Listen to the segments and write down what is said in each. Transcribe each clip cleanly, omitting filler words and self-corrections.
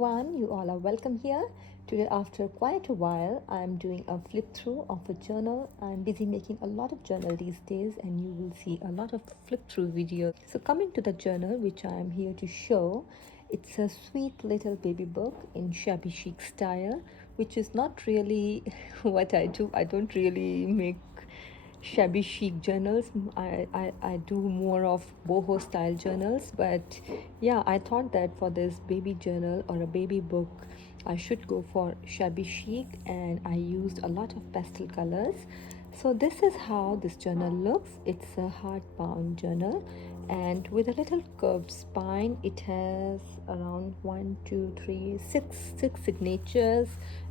everyone, you all are welcome here. Today, after quite a while, I'm doing a flip through of a journal. I'm busy making a lot of journal these days, and you will see a lot of flip through videos. So, coming to the journal, which I'm here to show, it's a sweet little baby book in shabby chic style, which is not really what I do. I don't really make shabby chic journals. I do more of boho style journals, but yeah, I thought that for this baby journal or a baby book I should go for shabby chic, and I used a lot of pastel colors. So this is how this journal looks. It's a hardbound journal, and with a little curved spine. It has around 6 signatures,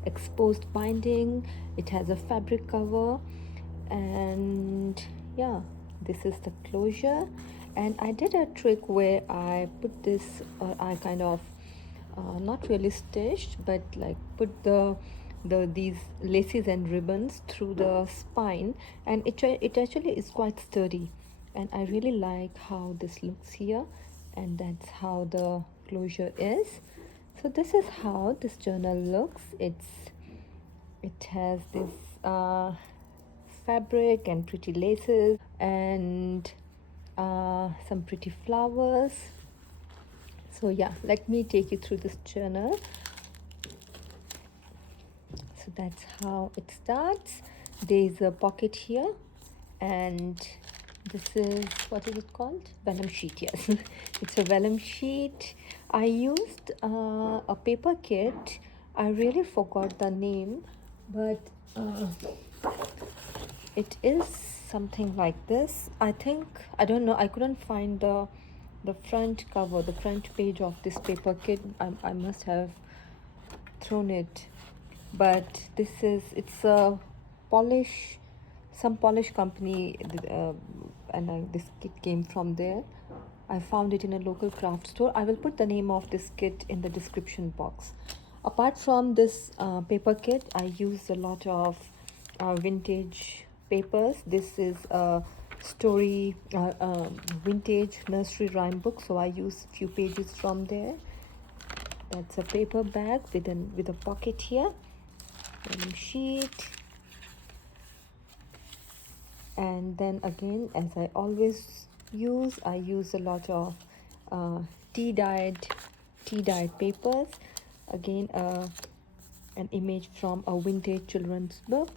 exposed binding. It has a fabric cover, and yeah, this is the closure. And I did a trick where I put this, I kind of not really stitched, but like put these laces and ribbons through the spine, and it actually is quite sturdy, and I really like how this looks here. And that's how the closure is. So this is how this journal looks. It has this fabric and pretty laces, and some pretty flowers. So yeah, let me take you through this journal. So that's how it starts. There's a pocket here, and this is, what is it called? Vellum sheet. Yes. It's a vellum sheet. I used a paper kit. I really forgot the name, but it is something like this. I don't know, I couldn't find the front cover, the front page of this paper kit. I must have thrown it, but it's a some polish company, and this kit came from there. I found it in a local craft store. I will put the name of this kit in the description box. Apart from this paper kit, I used a lot of vintage papers. This is a story vintage nursery rhyme book, so I use few pages from there. That's a paper bag with a pocket here, vellum sheet. And then again, as I always use, I use a lot of tea-dyed papers. Again, an image from a vintage children's book.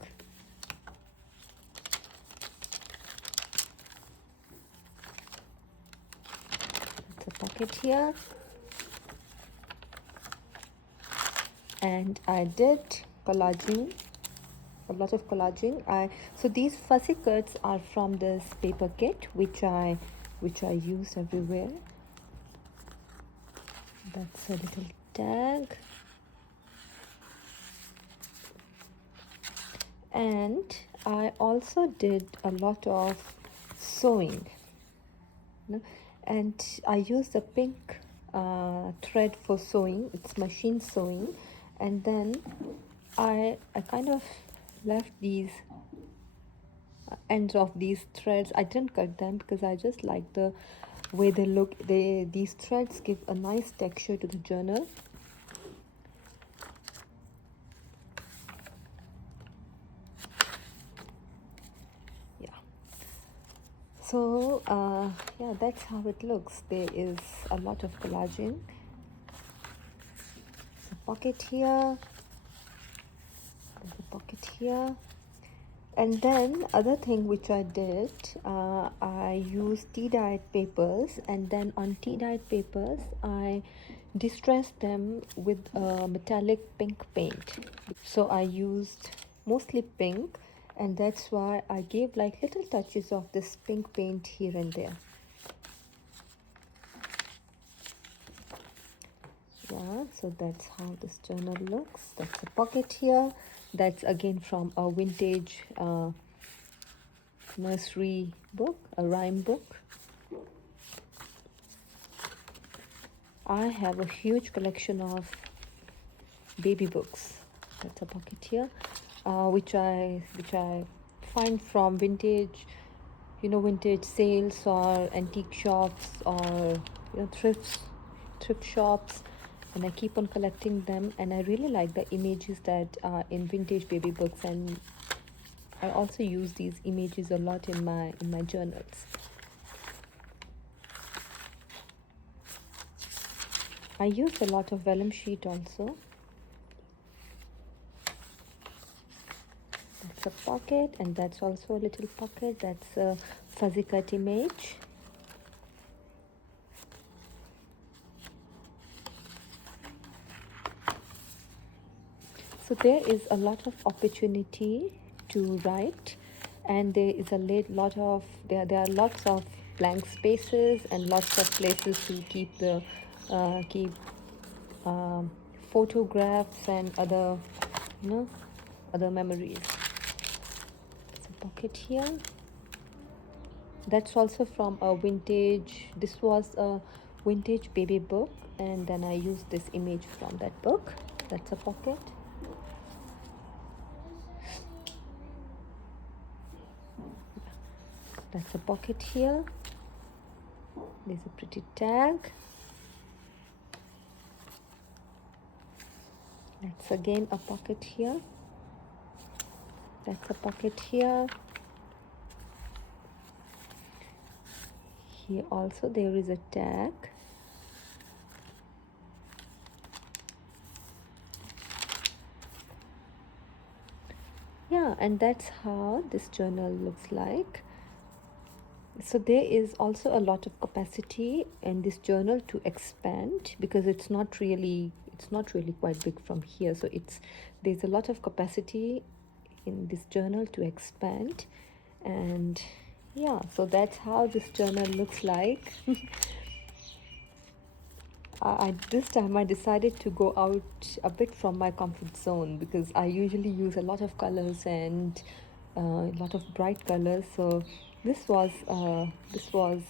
It's a pocket here. And I did collaging, a lot of collaging. So these fussy cuts are from this paper kit, which I use everywhere. That's a little tag. And I also did a lot of sewing, and I used a pink thread for sewing. It's machine sewing. And then I kind of left these ends of these threads. I didn't cut them because I just like the way they look. These threads give a nice texture to the journal. Yeah. So yeah, that's how it looks. There is a lot of collaging. There's a pocket here. There's a pocket here. And then other thing which I did, I used tea-dyed papers, and then on tea-dyed papers I distressed them with a metallic pink paint. So I used mostly pink, and that's why I gave like little touches of this pink paint here and there. Yeah, so that's how this journal looks. That's a pocket here. That's again from a vintage nursery book, a rhyme book. I have a huge collection of baby books. That's a pocket here, which I find from vintage, vintage sales or antique shops, or thrift shops. and I keep on collecting them, and I really like the images that are in vintage baby books, and I also use these images a lot in my journals. I use a lot of vellum sheet also. That's a pocket, and that's also a little pocket. That's a fuzzy cut image. So there is a lot of opportunity to write, and there is a lot of there are lots of blank spaces and lots of places to keep the keep photographs and other, you know, other memories. It's a pocket here. That's also from a vintage, this was a vintage baby book, and then I used this image from that book. That's a pocket. That's a pocket here. There's a pretty tag. That's again a pocket here. That's a pocket here. Here also there is a tag. Yeah, and that's how this journal looks like. So there is also a lot of capacity in this journal to expand, because it's not really quite big from here, so there's a lot of capacity in this journal to expand. And yeah, so that's how this journal looks like. This time I decided to go out a bit from my comfort zone, because I usually use a lot of colors and a lot of bright colors. So this was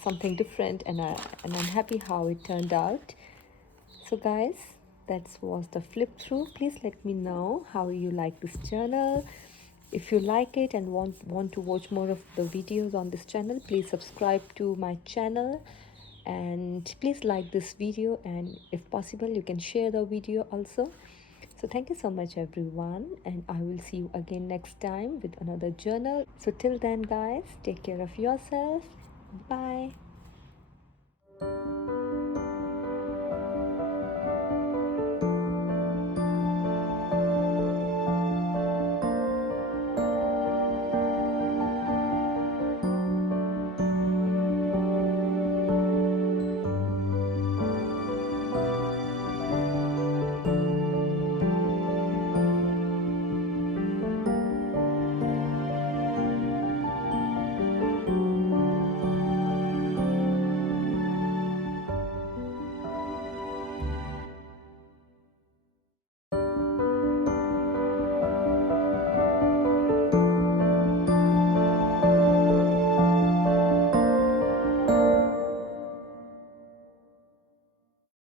something different, and I'm happy how it turned out. So guys, that was the flip through. Please let me know how you like this journal. If you like it and want to watch more of the videos on this channel, please subscribe to my channel, and please like this video, and if possible you can share the video also. So thank you so much everyone, and I will see you again next time with another journal. So till then guys, take care of yourself. Bye.